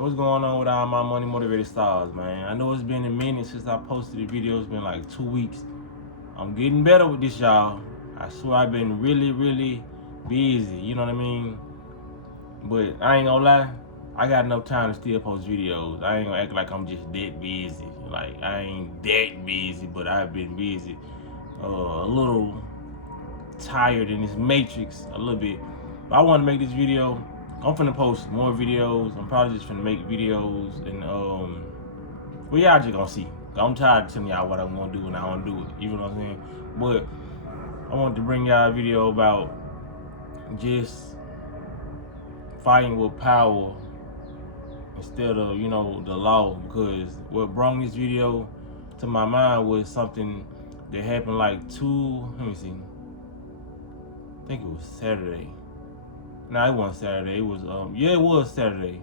what's going on with all my money motivated stars, man? I know it's been a minute since I posted a video. It's been like 2 weeks. I'm getting better with this, y'all. I swear I've been really busy. You know what I mean? But I ain't gonna lie, I got enough time to still post videos. I ain't gonna act like I'm just that busy. Like I ain't that busy, but I've been busy. A little tired in this matrix a little bit. But I want to make this video. I'm finna post more videos. I'm probably just finna make videos and well, y'all just gonna see. I'm tired of telling y'all what I'm gonna do when I wanna do it. You know what I'm saying? But I want to bring y'all a video about just fighting with power instead of, you know, the law. Because what brought this video to my mind was something that happened like let me see. I think it was Saturday. No, it wasn't Saturday. It was it was Saturday.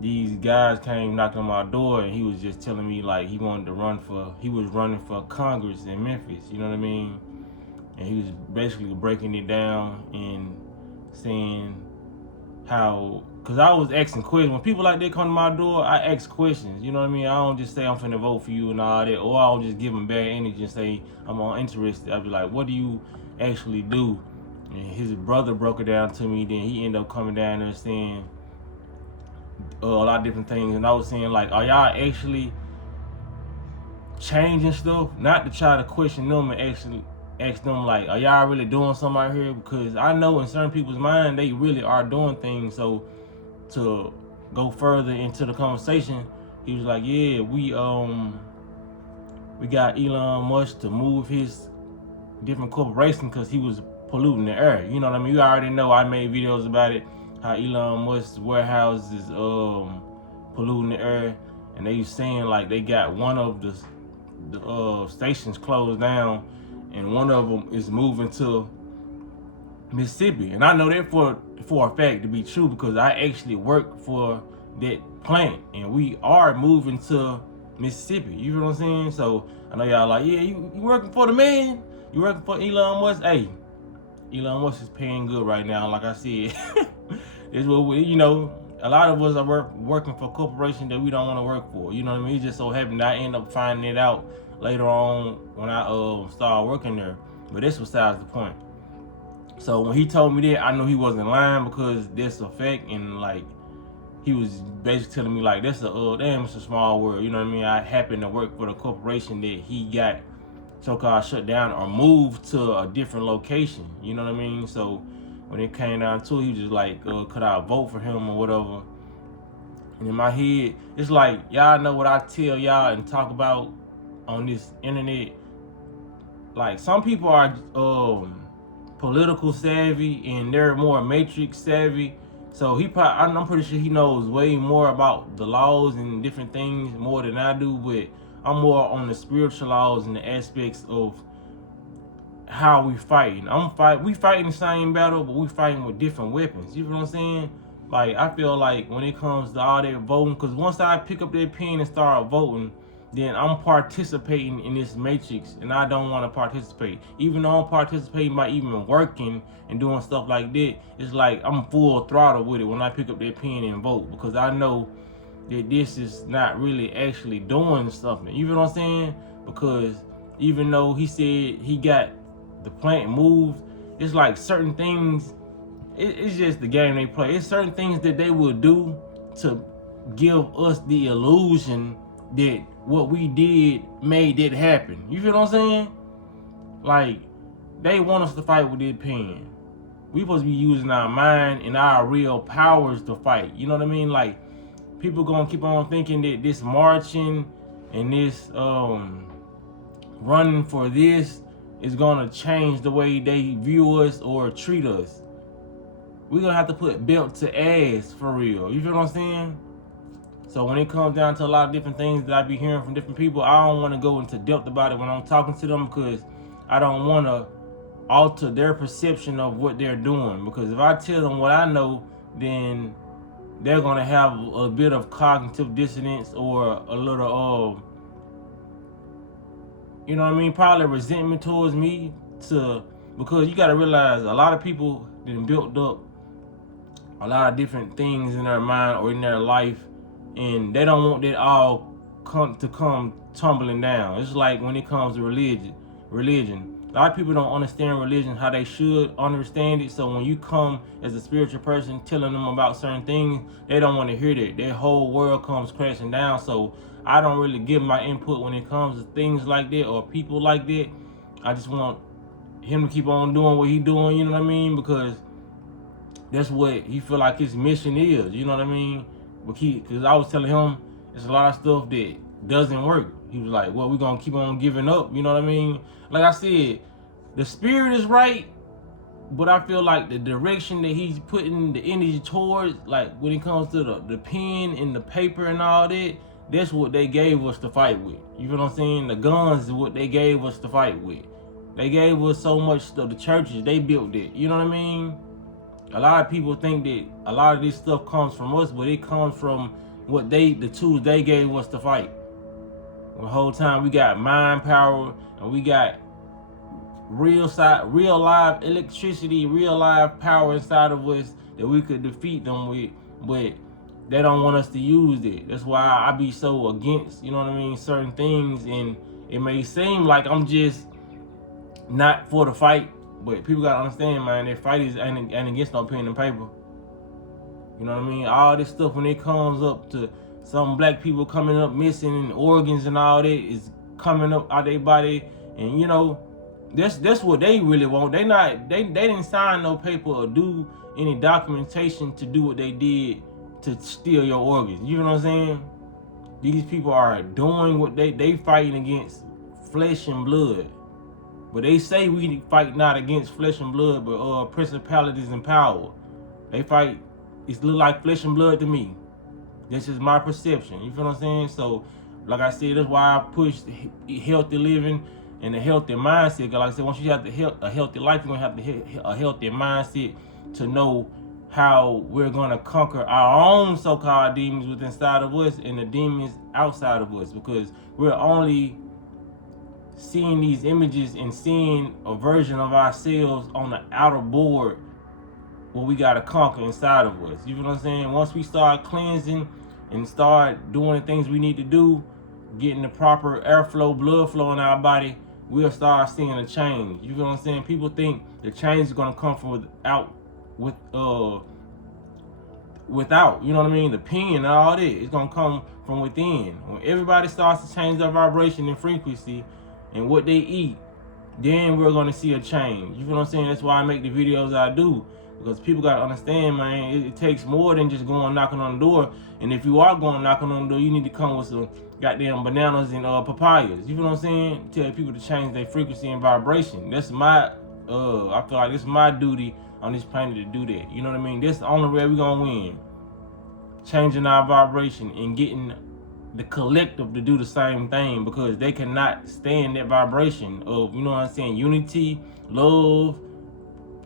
These guys came knocking on my door and he was just telling me like he was running for Congress in Memphis, you know what I mean? And he was basically breaking it down and saying how, cause I was asking questions. When people like that come to my door, I ask questions, you know what I mean? I don't just say I'm finna vote for you and all that, or I don't just give them bad energy and say I'm uninterested. I'll be like, what do you actually do? And his brother broke it down to me. Then he ended up coming down there saying a lot of different things, and I was saying like, are y'all actually changing stuff? Not to try to question them and actually ask them like, are y'all really doing something out here? Because I know in certain people's mind they really are doing things. So to go further into the conversation, he was like, yeah, we got Elon Musk to move his different corporation because he was polluting the air. You know what I mean? You already know I made videos about it, how Elon Musk's warehouse is polluting the air, and they saying like they got one of the stations closed down, and one of them is moving to Mississippi. And I know that for a fact to be true because I actually work for that plant, and we are moving to Mississippi. You know what I'm saying? So I know y'all like, yeah, you working for the man? You working for Elon Musk? Hey, Elon Musk is paying good right now. Like I said, it's what we, you know, a lot of us are working for a corporation that we don't want to work for. You know what I mean? It just so happened that I end up finding it out later on when I started working there. But that's besides the point. So when he told me that, I knew he wasn't lying because that's a fact. And like, he was basically telling me like, that's damn, it's a small world. You know what I mean? I happen to work for the corporation that he got so-called shut down or moved to a different location. You know what I mean? So when it came down to it, he was just like, could I vote for him or whatever? And in my head, it's like, y'all know what I tell y'all and talk about on this internet. Like, some people are political savvy and they're more matrix savvy. So I'm pretty sure he knows way more about the laws and different things more than I do, but I'm more on the spiritual laws and the aspects of how we fighting. We fighting the same battle, but we fighting with different weapons. You know what I'm saying? Like, I feel like when it comes to all that voting, because once I pick up that pen and start voting, then I'm participating in this matrix, and I don't want to participate. Even though I'm participating by even working and doing stuff like that, it's like I'm full throttle with it when I pick up that pen and vote, because I know that this is not really actually doing something. You know what I'm saying? Because even though he said he got the plant moved, it's like certain things, it's just the game they play. It's certain things that they will do to give us the illusion that what we did made it happen. You feel what I'm saying? Like, they want us to fight with their pen. We supposed to be using our mind and our real powers to fight. You know what I mean? Like, people gonna keep on thinking that this marching and this running for this is gonna change the way they view us or treat us. We're gonna have to put belt to ass for real. You feel what I'm saying? So when it comes down to a lot of different things that I be hearing from different people, I don't want to go into depth about it when I'm talking to them, because I don't want to alter their perception of what they're doing. Because if I tell them what I know, then they're gonna have a bit of cognitive dissonance or a little you know what I mean, probably resentment towards me, because you gotta realize a lot of people that built up a lot of different things in their mind or in their life, and they don't want that all come tumbling down. It's like when it comes to religion. A lot of people don't understand religion how they should understand it. So when you come as a spiritual person telling them about certain things, they don't want to hear that. Their whole world comes crashing down. So I don't really give my input when it comes to things like that or people like that. I just want him to keep on doing what he's doing, you know what I mean? Because that's what he feel like his mission is, you know what I mean? Because I was telling him there's a lot of stuff that doesn't work. He was like, well, we're going to keep on giving up, you know what I mean? Like I said, the spirit is right, but I feel like the direction that he's putting the energy towards, like when it comes to the pen and the paper and all that, that's what they gave us to fight with. You know what I'm saying? The guns is what they gave us to fight with. They gave us so much stuff. The churches, they built it. You know what I mean? A lot of people think that a lot of this stuff comes from us, but it comes from what the tools they gave us to fight. The whole time we got mind power and we got real live electricity, real live power inside of us that we could defeat them with, but they don't want us to use it. That's why I be so against, you know what I mean, certain things, and it may seem like I'm just not for the fight, but people gotta understand, man, that fight ain't against no pen and paper. You know what I mean? All this stuff, when it comes up to some black people coming up missing and organs and all that is coming up out their body, and you know, that's what they really want. They didn't sign no paper or do any documentation to do what they did to steal your organs. You know what I'm saying? These people are doing what they fighting against flesh and blood. But they say we fight not against flesh and blood, but principalities and power. They fight, it look like flesh and blood to me. This is my perception. You feel what I'm saying? So, like I said, that's why I push healthy living and a healthy mindset. Because like I said, once you have a healthy life, you're going to have a healthy mindset to know how we're going to conquer our own so-called demons within inside of us and the demons outside of us. Because we're only seeing these images and seeing a version of ourselves on the outer board what we got to conquer inside of us. You know what I'm saying? Once we start cleansing and start doing the things we need to do, getting the proper airflow, blood flow in our body, we'll start seeing a change. You know what I'm saying? People think the change is going to come from without, you know what I mean? The pen and all that, it's going to come from within. When everybody starts to change their vibration and frequency and what they eat, then we're going to see a change. You know what I'm saying? That's why I make the videos I do. Because people got to understand, man, it takes more than just going knocking on the door. And if you are going knocking on the door, you need to come with some goddamn bananas and papayas. You know what I'm saying? Tell people to change their frequency and vibration. That's my, I feel like it's my duty on this planet to do that. You know what I mean? That's the only way we're going to win. Changing our vibration and getting the collective to do the same thing, because they cannot stand that vibration of, you know what I'm saying, unity, love,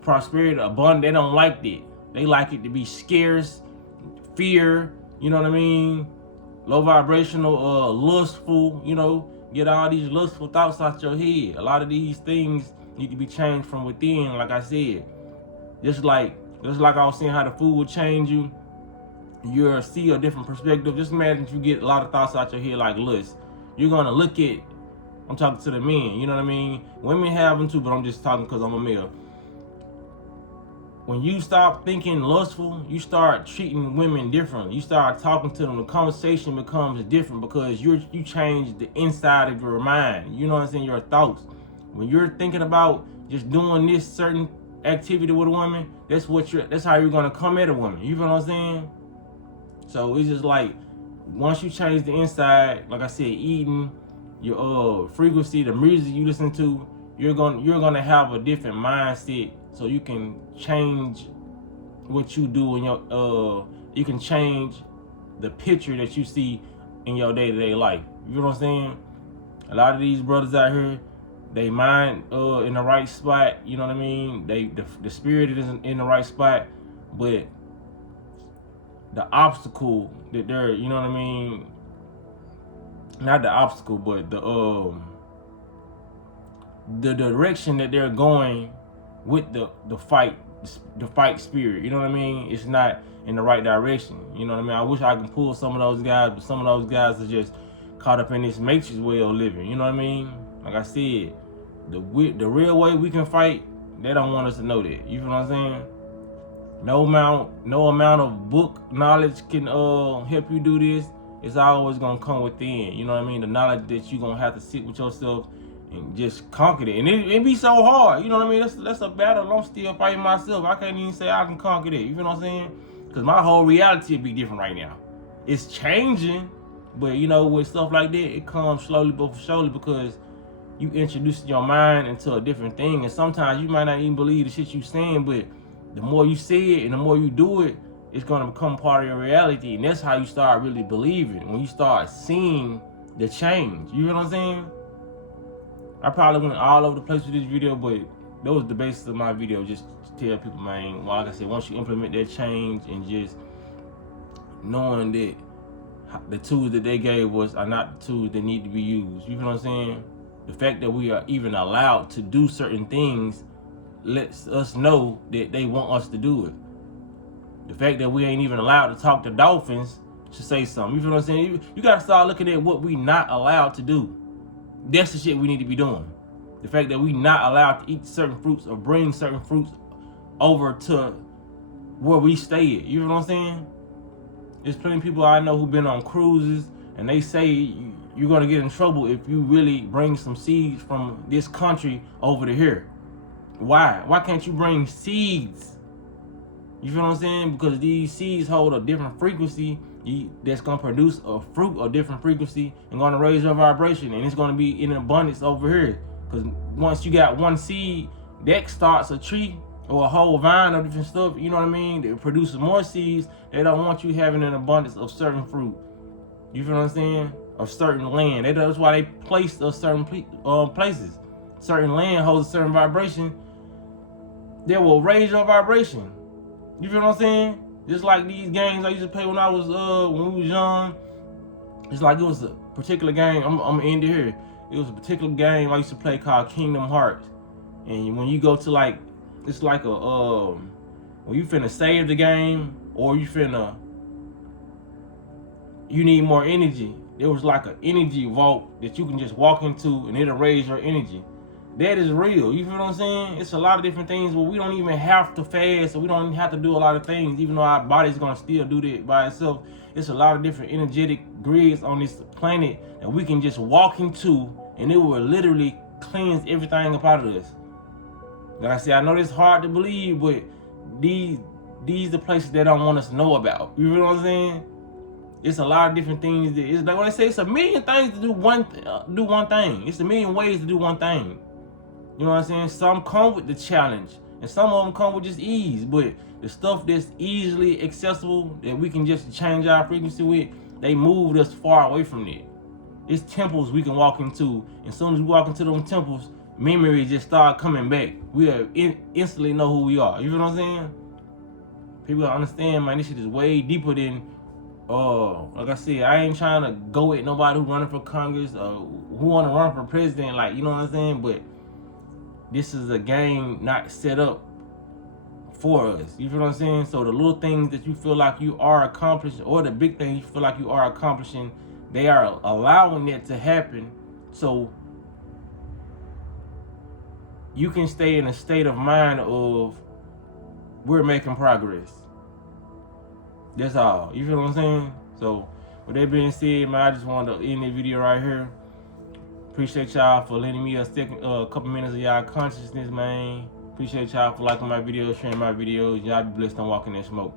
prosperity, abundance. They don't like that. They like it to be scarce, fear, you know what I mean, low vibrational, lustful, you know, get all these lustful thoughts out your head. A lot of these things need to be changed from within, like I said. Just like I was saying how the food will change you, you'll see a different perspective. Just imagine if you get a lot of thoughts out your head like lust. You're going to look at, I'm talking to the men, you know what I mean? Women have them too, but I'm just talking because I'm a male. When you stop thinking lustful, you start treating women differently. You start talking to them. The conversation becomes different because you change the inside of your mind. You know what I'm saying? Your thoughts. When you're thinking about just doing this certain activity with a woman, that's how you're gonna come at a woman. You know what I'm saying? So it's just like once you change the inside, like I said, eating, your frequency, the music you listen to, you're gonna have a different mindset. So you can change what you do in your you can change the picture that you see in your day-to-day life. You know what I'm saying? A lot of these brothers out here, they mind in the right spot, you know what I mean? The spirit isn't in the right spot, but the obstacle that they're, you know what I mean? Not the obstacle, but the direction that they're going with the fight the fight spirit. You know what I mean? It's not in the right direction. You know what I mean? I wish I could pull some of those guys, but some of those guys are just caught up in this matrix way of living. You know what I mean? Like I said, the real way we can fight, they don't want us to know that. You feel what I'm saying? No amount of book knowledge can help you do this. It's always gonna come within. You know what I mean? The knowledge that you're gonna have to sit with yourself and just conquer it. And it be so hard. You know what I mean? That's a battle I'm still fighting myself. I can't even say I can conquer that. You feel what I'm saying? Because my whole reality would be different right now. It's changing, but you know, with stuff like that, it comes slowly but surely, because you introduce your mind into a different thing. And sometimes you might not even believe the shit you saying, but the more you say it and the more you do it, it's gonna become part of your reality. And that's how you start really believing, when you start seeing the change. You know what I'm saying? I probably went all over the place with this video, but that was the basis of my video, just to tell people, man, well, like I said, once you implement that change and just knowing that the tools that they gave us are not the tools that need to be used. You know what I'm saying? The fact that we are even allowed to do certain things lets us know that they want us to do it. The fact that we ain't even allowed to talk to dolphins should say something. You feel what I'm saying? You gotta start looking at what we not allowed to do. That's the shit we need to be doing. The fact that we not allowed to eat certain fruits or bring certain fruits over to where we stay at. You know what I'm saying? There's plenty of people I know who've been on cruises, and they say you're gonna get in trouble if you really bring some seeds from this country over to here. Why? Why can't you bring seeds? You feel what I'm saying? Because these seeds hold a different frequency that's gonna produce a fruit of different frequency and gonna raise your vibration, and it's gonna be in abundance over here. Because once you got one seed, that starts a tree or a whole vine of different stuff. You know what I mean? It produces more seeds. They don't want you having an abundance of certain fruit. You feel what I'm saying? Of certain land. That's why they place us certain places. Certain land holds a certain vibration that will raise your vibration. You feel what I'm saying? Just like these games I used to play when we was young. It's like it was a particular game. I'm gonna end it here. It was a particular game I used to play called Kingdom Hearts. And when you go to like, it's like a when you finna save the game or you need more energy. There was like an energy vault that you can just walk into and it'll raise your energy. That is real. You feel what I'm saying? It's a lot of different things, but we don't even have to fast, so we don't even have to do a lot of things, even though our body's gonna still do that by itself. It's a lot of different energetic grids on this planet that we can just walk into, and it will literally cleanse everything up out of us. Like I said, I know it's hard to believe, but these the places they don't want us to know about. You feel what I'm saying? It's a lot of different things. It's like when I say it's a million things to do one thing. It's a million ways to do one thing. You know what I'm saying? Some come with the challenge, and some of them come with just ease. But the stuff that's easily accessible, that we can just change our frequency with, they moved us far away from that. It's temples we can walk into, and as soon as we walk into them temples, memories just start coming back. We instantly know who we are. You know what I'm saying? People understand, man, this shit is way deeper than, like I said, I ain't trying to go at nobody who running for Congress or who want to run for president, like, you know what I'm saying? But this is a game not set up for us. You feel what I'm saying? So the little things that you feel like you are accomplishing, or the big things you feel like you are accomplishing, they are allowing that to happen so you can stay in a state of mind of we're making progress. That's all. You feel what I'm saying? So with that being said, man, I just wanted to end the video right here. Appreciate y'all for lending me a couple minutes of y'all consciousness, man. Appreciate y'all for liking my videos, sharing my videos. Y'all be blessed on walking that smoke.